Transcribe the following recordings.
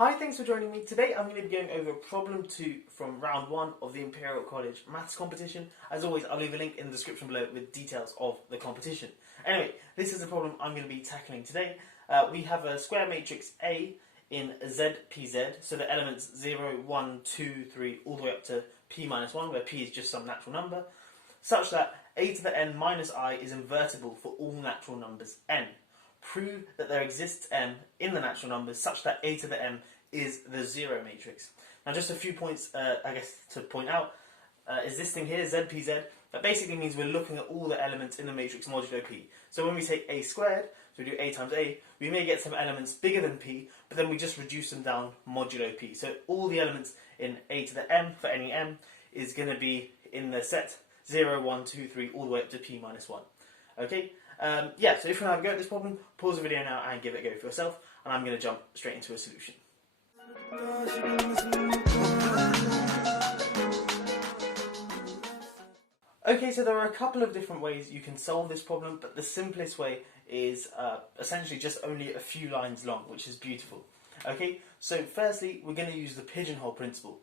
Hi, thanks for joining me. Today I'm going to be going over problem 2 from round 1 of the Imperial College Maths competition. As always, I'll leave a link in the description below with details of the competition. Anyway, this is the problem I'm going to be tackling today. We have a square matrix A in ZPZ, so the elements 0, 1, 2, 3, all the way up to p minus 1, where p is just some natural number, such that a to the n minus I is invertible for all natural numbers n. Prove that there exists m in the natural numbers such that a to the m is the zero matrix. Now just a few points to point out is this thing here, ZPZ, that basically means we're looking at all the elements in the matrix modulo p. So when we take a squared, so we do a times a, we may get some elements bigger than p, but then we just reduce them down modulo p. So all the elements in a to the m, for any m, is going to be in the set 0, 1, 2, 3, all the way up to p minus 1. Okay? So if you want to have a go at this problem, pause the video now and give it a go for yourself, and I'm going to jump straight into a solution. Okay, so there are a couple of different ways you can solve this problem, but the simplest way is essentially just only a few lines long, which is beautiful. Okay, so firstly, we're going to use the pigeonhole principle.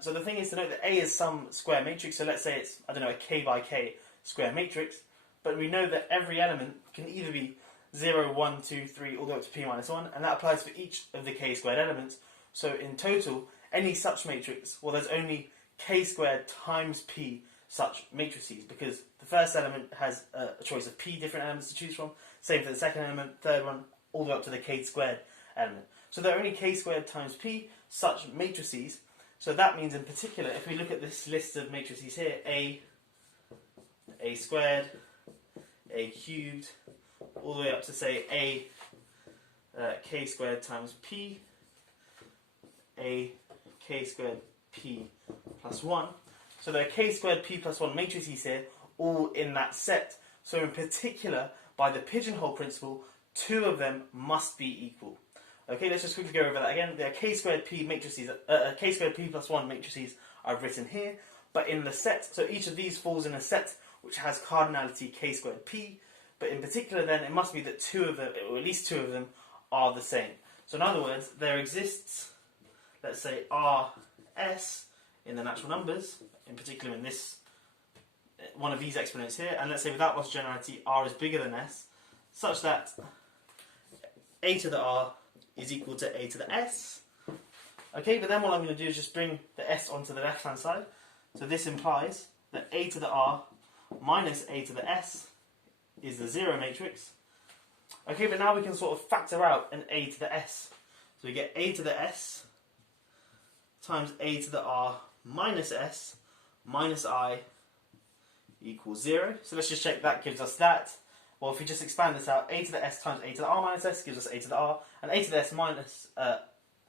So the thing is to note that A is some square matrix, so let's say it's, I don't know, a k by k square matrix, but we know that every element can either be 0, 1, 2, 3, all the way up to p minus 1, and that applies for each of the k squared elements. So in total, any such matrix, well, there's only k squared times p such matrices, because the first element has a choice of p different elements to choose from, same for the second element, third one, all the way up to the k squared element. So there are only k squared times p such matrices. So that means in particular, if we look at this list of matrices here, a squared, a cubed, all the way up to say a k squared times p, a k squared p plus 1. So there are k squared p plus 1 matrices here, all in that set. So in particular, by the pigeonhole principle, two of them must be equal. Okay, let's just quickly go over that again. There are k squared p matrices, k squared p plus 1 matrices I've written here, but in the set, so each of these falls in a set which has cardinality k squared p, but in particular then it must be that two of them, or at least two of them, are the same. So in other words, there exists, let's say, Rs in the natural numbers, in particular in this, one of these exponents here, and let's say without loss of generality R is bigger than S, such that a to the R is equal to a to the S. Okay, but then what I'm going to do is just bring the S onto the left hand side. So this implies that a to the R minus a to the S is the zero matrix. Okay, but now we can sort of factor out an a to the S. So we get a to the S times a to the R minus S minus I equals 0. So let's just check that gives us that. Well, if we just expand this out, a to the S times a to the R minus S gives us a to the R, and a to the S minus, a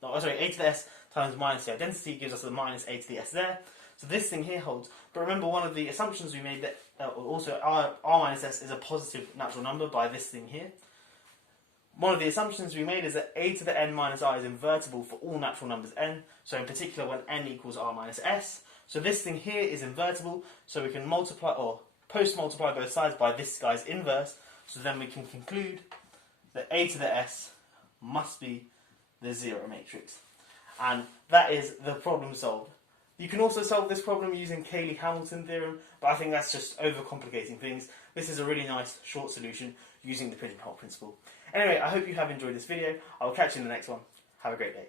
to the S times minus the identity gives us the minus a to the S there. So this thing here holds. But remember, one of the assumptions we made that also R minus S is a positive natural number by this thing here. One of the assumptions we made is that a to the n minus I is invertible for all natural numbers n, so in particular when n equals R minus S. So this thing here is invertible, so we can multiply or post-multiply both sides by this guy's inverse, so then we can conclude that a to the S must be the zero matrix. And that is the problem solved. You can also solve this problem using Cayley-Hamilton theorem, but I think that's just overcomplicating things. This is a really nice short solution using the pigeonhole principle. Anyway, I hope you have enjoyed this video. I will catch you in the next one. Have a great day.